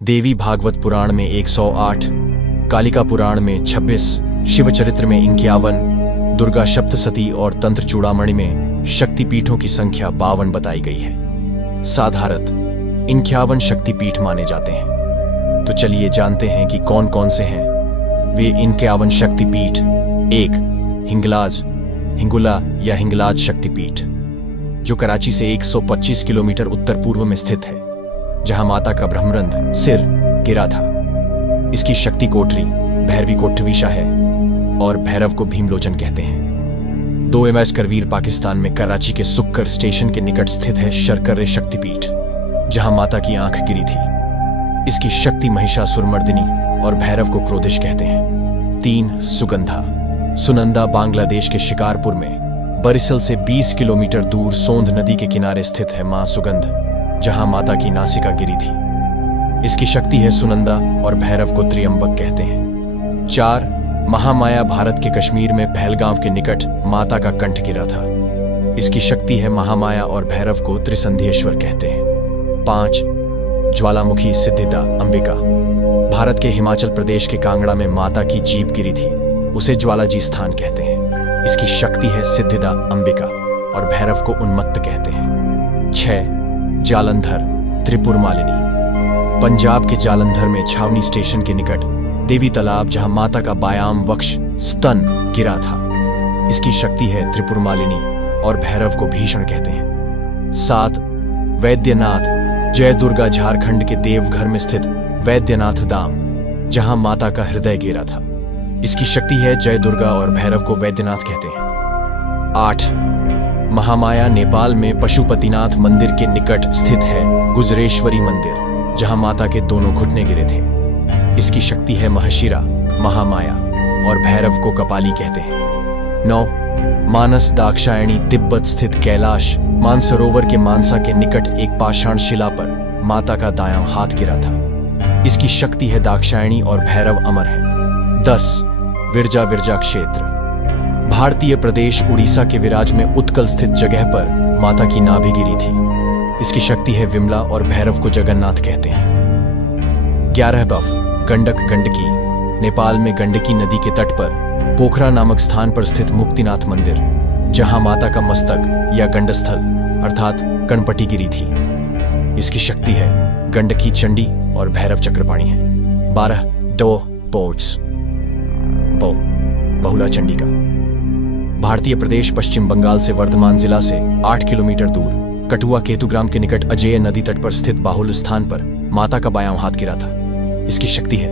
देवी भागवत पुराण में 108, कालिका पुराण में 26, शिवचरित्र में 51, दुर्गा सप्तशती और तंत्र चूड़ामणि में शक्तिपीठों की संख्या 52 बताई गई है। साधारणत 51 शक्तिपीठ माने जाते हैं। तो चलिए जानते हैं कि कौन कौन से हैं वे 51 शक्तिपीठ। 1. हिंगलाज, हिंगुला या हिंगलाज शक्तिपीठ, जो कराची से 125 किलोमीटर उत्तर पूर्व में स्थित है, जहां माता का ब्रह्मरंध्र सिर गिरा था। इसकी शक्ति कोठरी भैरवी कोठवीशा है और भैरव को भीमलोचन कहते हैं। 2 MS करवीर पाकिस्तान में कराची के सुक्कर स्टेशन के निकट स्थित है शर्करे शक्तिपीठ, जहां माता की आंख गिरी थी। इसकी शक्ति महिषासुरमर्दिनी और भैरव को क्रोधिश कहते हैं। 3. सुगंधा, सुनंदा बांग्लादेश के शिकारपुर में बरिसल से 20 किलोमीटर दूर सोंध नदी के किनारे स्थित है मां सुगंध, जहां माता की नासिका गिरी थी। इसकी शक्ति है सुनंदा और भैरव को त्रियंबक कहते हैं। 4. महामाया, भारत के कश्मीर में पहलगांव के निकट माता का कंठ गिरा था। इसकी शक्ति है महामाया और भैरव को त्रिसंध्येश्वर कहते हैं। 5. ज्वालामुखी सिद्धिदा अंबिका, भारत के हिमाचल प्रदेश के कांगड़ा में माता की जीभ गिरी थी, उसे ज्वालाजी स्थान कहते हैं। इसकी शक्ति है सिद्धिदा अंबिका और भैरव को उन्मत्त कहते हैं। 6. जालंधर त्रिपुरमालिनी, पंजाब के जालंधर में छावनी स्टेशन के निकट देवी तालाब, जहां माता का बायाम वक्ष स्तन गिरा था। इसकी शक्ति है त्रिपुरमालिनी और भैरव को भीषण कहते हैं। 7. वैद्यनाथ, जय दुर्गा, झारखंड के देवघर में स्थित वैद्यनाथ धाम, जहां माता का हृदय गिरा था। इसकी शक्ति है जय दुर्गा और भैरव को वैद्यनाथ कहते हैं। 8. महामाया, नेपाल में पशुपतिनाथ मंदिर के निकट स्थित है गुजरेश्वरी मंदिर, जहां माता के दोनों घुटने गिरे थे। इसकी शक्ति है महशिरा, महामाया और भैरव को कपाली कहते हैं। 9. मानस, दाक्षायणी, तिब्बत स्थित कैलाश मानसरोवर के मानसा के निकट एक पाषाण शिला पर माता का दायां हाथ गिरा था। इसकी शक्ति है दाक्षायणी और भैरव अमर है। 10. विरजा, विरजा क्षेत्र, भारतीय प्रदेश उड़ीसा के विराज में उत्कल स्थित जगह पर माता की नाभि गिरी थी। इसकी शक्ति है विमला और भैरव को जगन्नाथ कहते हैं। 11. बफ, गंडक, गंडकी, नेपाल में गंडकी नदी के तट पर पोखरा नामक स्थान पर स्थित मुक्तिनाथ मंदिर, जहां माता का मस्तक या गंडस्थल अर्थात कनपटी गिरी थी। इसकी शक्ति है गंडकी चंडी और भैरव चक्रपाणी है। 12. डो पोर्ट्स, बहुला चंडिका, भारतीय प्रदेश पश्चिम बंगाल से वर्धमान जिला से 8 किलोमीटर दूर कठुआ केतुग्राम के निकट अजेय नदी तट पर स्थित बाहुल स्थान पर माता का बायां हाथ गिरा था। इसकी शक्ति है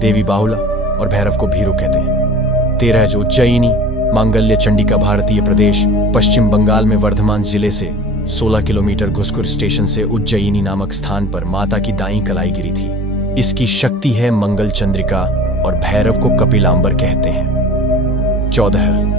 देवी बाहुला और भैरव को भीरू कहते हैं। 13. उज्जयिनी, मांगल्य चंडिका, भारतीय प्रदेश पश्चिम बंगाल में वर्धमान जिले से 16 किलोमीटर घुसकुर स्टेशन से उज्जयिनी नामक स्थान पर माता की दाईं कलाई गिरी थी। इसकी शक्ति है मंगल चंद्रिका और भैरव को कपिलांबर कहते हैं। 14.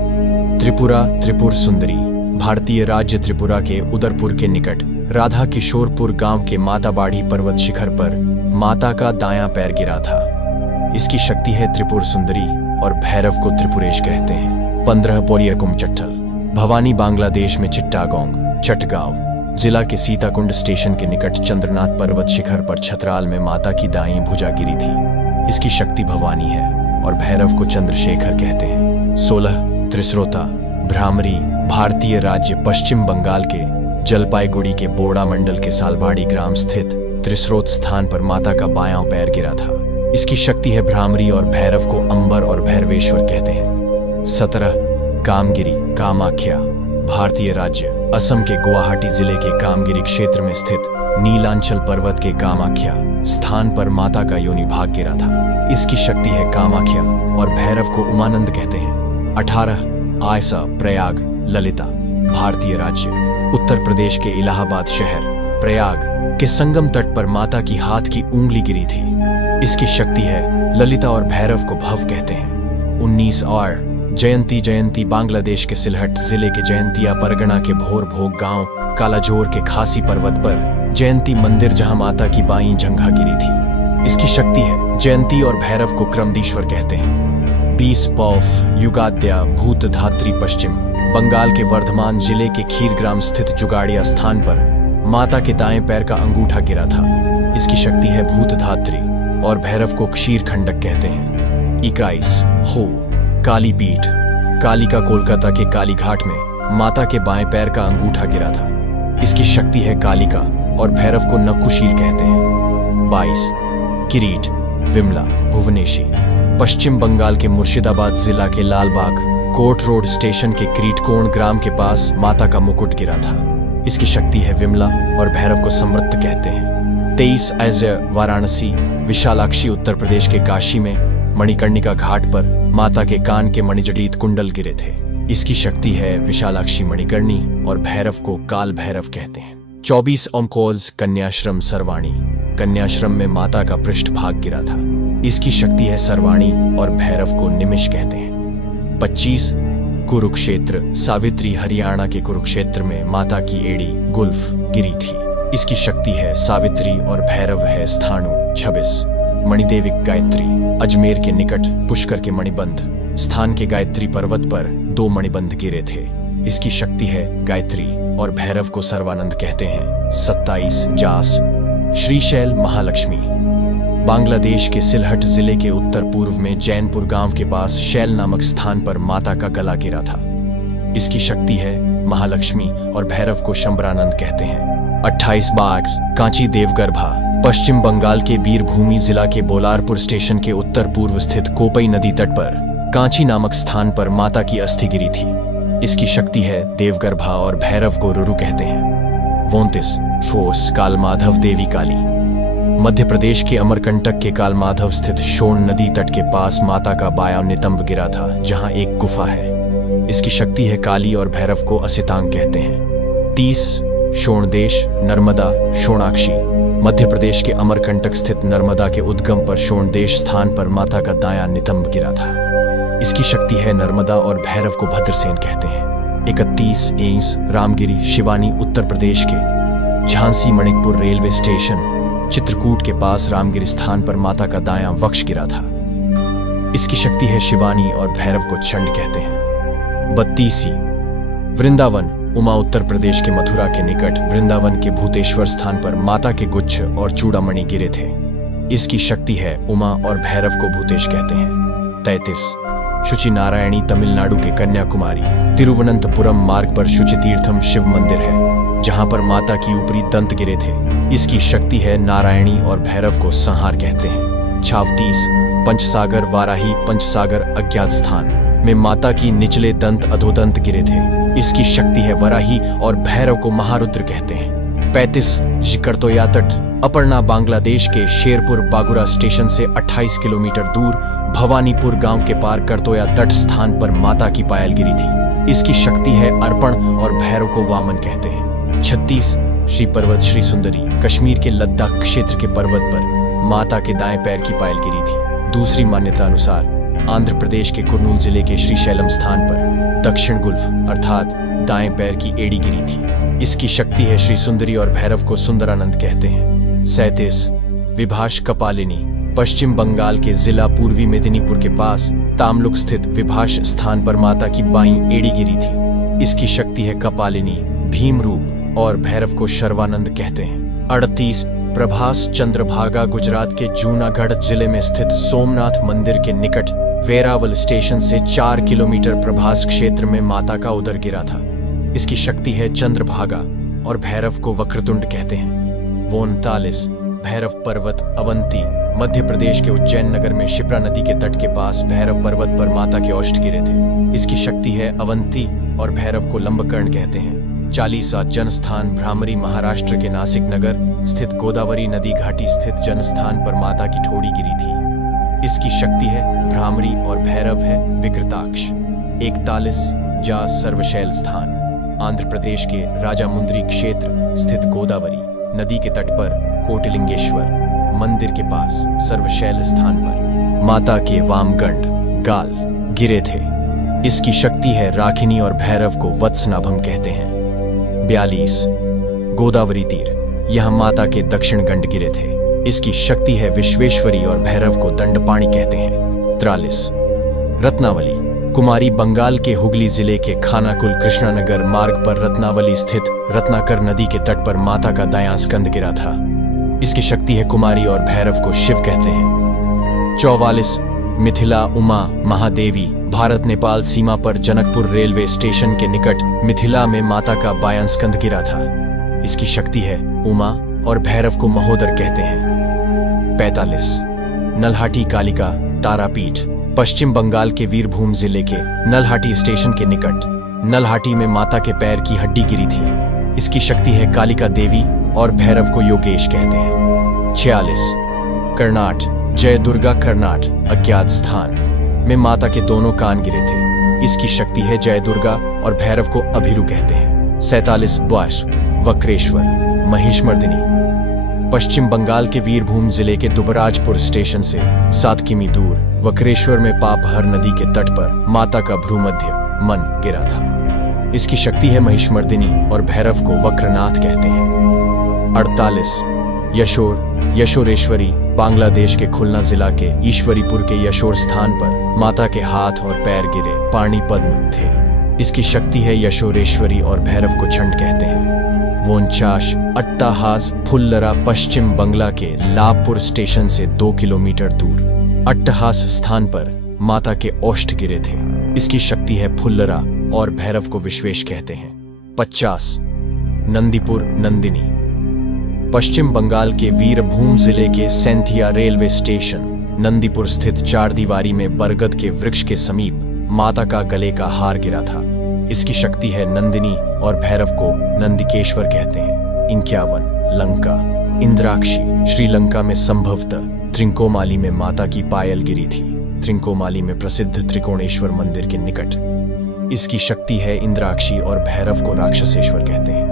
त्रिपुरा, त्रिपुर सुंदरी, भारतीय राज्य त्रिपुरा के उदयपुर के निकट राधा किशोरपुर गांव के माता बाढ़ी पर्वत शिखर पर माता का दायां पैर गिरा था। इसकी शक्ति है त्रिपुर सुंदरी और भैरव को त्रिपुरेश कहते हैं। 15. पोलियकुम चट्टल, भवानी, बांग्लादेश में चिट्टागोंग चटगांव जिला के सीताकुंड स्टेशन के निकट चंद्रनाथ पर्वत शिखर पर छतराल में माता की दाईं भुजा गिरी थी। इसकी शक्ति भवानी है और भैरव को चंद्रशेखर कहते हैं। 16. त्रिस्रोता, भ्रामरी, भारतीय राज्य पश्चिम बंगाल के जलपाईगुड़ी के बोड़ा मंडल के सालबाड़ी ग्राम स्थित त्रिस्रोत स्थान पर माता का बायां पैर गिरा था। इसकी शक्ति है भ्रामरी और भैरव को अंबर और भैरवेश्वर कहते हैं। 17. कामगिरी, कामाख्या, भारतीय राज्य असम के गुवाहाटी जिले के कामगिरी क्षेत्र में स्थित नीलांचल पर्वत के कामाख्या स्थान पर माता का योनि भाग गिरा था। इसकी शक्ति है कामाख्या और भैरव को उमानंद कहते हैं। 18. आयसा, प्रयाग, ललिता, भारतीय राज्य उत्तर प्रदेश के इलाहाबाद शहर प्रयाग के संगम तट पर माता की हाथ की उंगली गिरी थी। इसकी शक्ति है ललिता और भैरव को भव कहते हैं। 19. और जयंती, जयंती, बांग्लादेश के सिलहट जिले के जयंतिया परगना के भोर भोग गांव कालाजोर के खासी पर्वत पर जयंती मंदिर, जहां माता की बाईं जंघा गिरी थी। इसकी शक्ति है जयंती और भैरव को क्रमदीश्वर कहते हैं। 20. पौफ, युगाद्या, भूतधात्री, पश्चिम बंगाल के वर्धमान जिले के खीरग्राम स्थित जुगाड़िया स्थान पर माता के दाएं पैर का अंगूठा गिरा था। इसकी शक्ति है भूतधात्री और भैरव को क्षीर खंडक कहते हैं। 21 हो काली पीठ। कालिका कोलकाता के कालीघाट में माता के बाएं पैर का अंगूठा गिरा था। इसकी शक्ति है कालिका और भैरव को नकुशील कहते हैं। 22 किरीट विमला भुवनेशी। पश्चिम बंगाल के मुर्शिदाबाद जिला के लालबाग कोर्ट रोड स्टेशन के क्रीटकोण ग्राम के पास माता का मुकुट गिरा था। इसकी शक्ति है विमला और भैरव को समृद्ध कहते हैं। 23 अजय वाराणसी। विशालाक्षी उत्तर प्रदेश के काशी में मणिकर्णिका घाट पर माता के कान के मणिजड़ीत कुंडल गिरे थे। इसकी शक्ति है विशालाक्षी मणिकर्णी और भैरव को काल भैरव कहते हैं। 24 ओमकोज कन्याश्रम सरवाणी। कन्याश्रम में माता का पृष्ठभाग गिरा था। इसकी शक्ति है सरवाणी और भैरव को निमिष कहते हैं। 25 कुरुक्षेत्र। सावित्री हरियाणा के कुरुक्षेत्र में माता की एड़ी गुल्फ गिरी थी। इसकी शक्ति है सावित्री और भैरव है स्थाणु। 26 मणिदेविक गायत्री। अजमेर के निकट पुष्कर के मणिबंध स्थान के गायत्री पर्वत पर 2 मणिबंध गिरे थे। इसकी शक्ति है गायत्री और भैरव को सर्वानंद कहते हैं। 27 जास। श्रीशैल महालक्ष्मी। बांग्लादेश के सिलहट जिले के उत्तर पूर्व में जैनपुर गांव के पास शैल नामक स्थान पर माता का गला गिरा था। इसकी शक्ति है महालक्ष्मी और भैरव को शंबरानंद कहते हैं। 28 बाग कांची देवगर्भा। पश्चिम बंगाल के बीरभूमि जिला के बोलारपुर स्टेशन के उत्तर पूर्व स्थित कोपई नदी तट पर कांची नामक स्थान पर माता की अस्थि गिरी थी। इसकी शक्ति है देवगर्भा और भैरव को रुरु कहते हैं। 29 फोर्स कालमाधव देवी काली। मध्य प्रदेश के अमरकंटक के कालमाधव स्थित शोण नदी तट के पास माता का बायां नितंब गिरा था, जहां एक गुफा है। इसकी शक्ति है काली और भैरव को असितांग कहते हैं। 30 शोणदेश नर्मदा शोणाक्षी। मध्य प्रदेश के अमरकंटक स्थित नर्मदा के उद्गम पर शोणदेश स्थान पर माता का दायां नितंब गिरा था। इसकी शक्ति है नर्मदा और भैरव को भद्रसेन कहते हैं। 31 एम्स रामगिरी शिवानी। उत्तर प्रदेश के झांसी मणिकपुर रेलवे स्टेशन चित्रकूट के पास रामगिरी स्थान पर माता का दायां वक्ष गिरा था। इसकी शक्ति है शिवानी और भैरव को चंड कहते हैं। 32 वृंदावन उमा। उत्तर प्रदेश के मथुरा के निकट वृंदावन के भूतेश्वर स्थान पर माता के गुच्छ और चूड़ामणि गिरे थे। इसकी शक्ति है उमा और भैरव को भूतेश कहते हैं। 33 शुचि नारायणी। तमिलनाडु के कन्याकुमारी तिरुवनंतपुरम मार्ग पर शुचि तीर्थम शिव मंदिर है, जहां पर माता की ऊपरी दंत गिरे थे। इसकी शक्ति है नारायणी और भैरव को संहार कहते हैं। 36 पंचसागर वाराही। पंचसागर अज्ञात स्थान में माता की निचले दंत अधोदंत गिरे थे। इसकी शक्ति है वराही और भैरव को महारुद्र कहते हैं। 35 जिकरतोया तट। अपर्णा बांग्लादेश के शेरपुर बागुरा स्टेशन से 28 किलोमीटर दूर भवानीपुर गांव के पार करतोया तट स्थान पर माता की पायल गिरी थी। इसकी शक्ति है अर्पण और भैरव को वामन कहते हैं। 36 श्री पर्वत श्री सुंदरी। कश्मीर के लद्दाख क्षेत्र के पर्वत पर माता के दाएं पैर की पायल गिरी थी। दूसरी मान्यता अनुसार आंध्र प्रदेश के कुर्नूल जिले के श्रीशैलम स्थान पर दक्षिण गुल्फ अर्थात दाएं पैर की एड़ी गिरी थी। इसकी शक्ति है श्री सुंदरी और भैरव को सुंदरानंद कहते हैं। 37 विभाष कपालिनी। पश्चिम बंगाल के जिला पूर्वी मेदिनीपुर के पास तामलुक स्थित विभाष स्थान पर माता की बाईं एड़ी गिरी थी। इसकी शक्ति है कपालिनी भीम रूप और भैरव को शर्वानंद कहते हैं। 38 प्रभास चंद्रभागा। गुजरात के जूनागढ़ जिले में स्थित सोमनाथ मंदिर के निकट वेरावल स्टेशन से 4 किलोमीटर प्रभास क्षेत्र में माता का उदर गिरा था। इसकी शक्ति है चंद्रभागा और भैरव को वक्रतुंड कहते हैं। 39 भैरव पर्वत अवंती। मध्य प्रदेश के उज्जैन नगर में शिप्रा नदी के तट के पास भैरव पर्वत पर माता के औष्ठ गिरे थे। इसकी शक्ति है अवंती और भैरव को लंबकर्ण कहते हैं। 40 जनस्थान भ्रामरी। महाराष्ट्र के नासिक नगर स्थित गोदावरी नदी घाटी स्थित जनस्थान पर माता की ठोड़ी गिरी थी। इसकी शक्ति है भ्रामरी और भैरव है विकृताक्ष। 41 जा सर्वशैल स्थान। आंध्र प्रदेश के राजामुंद्री क्षेत्र स्थित गोदावरी नदी के तट पर कोटिलिंगेश्वर मंदिर के पास सर्वशैल स्थान पर माता के वामगंड गाल गिरे थे। इसकी शक्ति है राखिनी और भैरव को वत्सनाभम कहते हैं। 42 गोदावरी तीर। यह माता के दक्षिण गंड गिरे थे। इसकी शक्ति है विश्वेश्वरी और भैरव को दंडपाणी कहते हैं। 43 रत्नावली। कुमारी बंगाल के हुगली जिले के खानाकुल कृष्णानगर मार्ग पर रत्नावली स्थित रत्नाकर नदी के तट पर माता का दायां स्कंद गिरा था। इसकी शक्ति है कुमारी और भैरव को शिव कहते हैं। 44 मिथिला उमा महादेवी भारत नेपाल सीमा पर जनकपुर रेलवे स्टेशन के निकट मिथिला में माता का बायां स्कंध गिरा था। इसकी शक्ति है उमा और भैरव को महोदर कहते हैं। 45 नल्हाटी कालिका तारापीठ पश्चिम बंगाल के वीरभूम जिले के नल्हाटी स्टेशन के निकट नल्हाटी में माता के पैर की हड्डी गिरी थी। इसकी शक्ति है कालिका देवी और भैरव को योगेश कहते हैं। 46 कर्नाट जय दुर्गा कर्नाट अज्ञात स्थान में माता के दोनों कान गिरे थे। इसकी शक्ति है जय दुर्गा और भैरव को अभिरु कहते हैं। 47 द्वाश वक्रेश्वर महिषमर्दिनी पश्चिम बंगाल के वीरभूम जिले के दुबराजपुर स्टेशन से 7 किमी दूर वक्रेश्वर में पापहर नदी के तट पर माता का भ्रूमध्य मन गिरा था। इसकी शक्ति है महिषमर्दिनी और भैरव को वक्रनाथ कहते हैं। 48 यशोर यशोरेश्वरी बांग्लादेश के खुलना जिला के ईश्वरीपुर के यशोर स्थान पर माता के हाथ और पैर गिरे पाणी पद्म थे। इसकी शक्ति है यशोरेश्वरी और भैरव को चंड कहते हैं। 49 अट्टाहास फुल्लरा पश्चिम बंगला के लाभपुर स्टेशन से 2 किलोमीटर दूर अट्टहास स्थान पर माता के ओष्ठ गिरे थे। इसकी शक्ति है फुल्लरा और भैरव को विश्वेश कहते हैं। 50 नंदीपुर नंदिनी पश्चिम बंगाल के वीरभूम जिले के सेंथिया रेलवे स्टेशन नंदीपुर स्थित 4 दीवारी में बरगद के वृक्ष के समीप माता का गले का हार गिरा था। इसकी शक्ति है नंदिनी और भैरव को नंदिकेश्वर कहते हैं। 51 लंका इंद्राक्षी श्रीलंका में संभवतः त्रिंकोमाली में माता की पायल गिरी थी। त्रिंकोमाली में प्रसिद्ध त्रिकोणेश्वर मंदिर के निकट इसकी शक्ति है इंद्राक्षी और भैरव को राक्षसेश्वर कहते हैं।